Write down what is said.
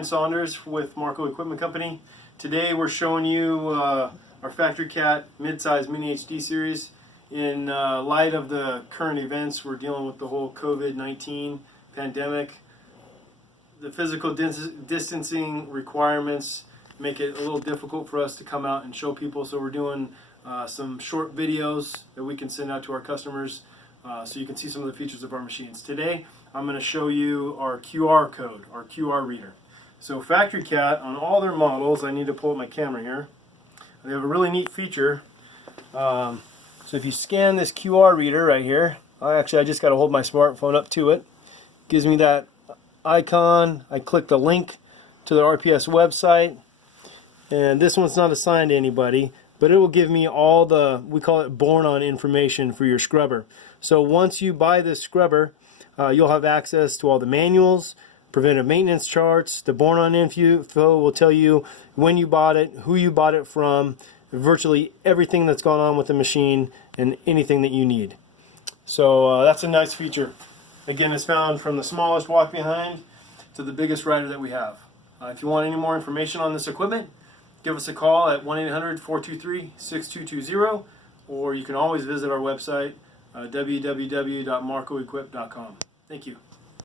Brian Saunders with Marco Equipment Company. Today we're showing you our Factory Cat mid-size mini HD series. In light of the current events, we're dealing with the whole COVID-19 pandemic. The physical distancing requirements make it a little difficult for us to come out and show people, so we're doing some short videos that we can send out to our customers so you can see some of the features of our machines. Today I'm going to show you our QR code, our QR reader. So Factory Cat, on all their models, I need to pull up my camera here, they have a really neat feature. So if you scan this QR reader right here, I just got to hold my smartphone up to it. Gives me that icon. I click the link to the RPS website, and this one's not assigned to anybody, but it will give me all the, we call it born on information for your scrubber. So once you buy this scrubber, you'll have access to all the manuals, preventive maintenance charts. The born on info will tell you when you bought it, who you bought it from, virtually everything that's gone on with the machine and anything that you need. So that's a nice feature. Again, it's found from the smallest walk behind to the biggest rider that we have. If you want any more information on this equipment, give us a call at 1-800-423-6220, or you can always visit our website, www.marcoequip.com. Thank you.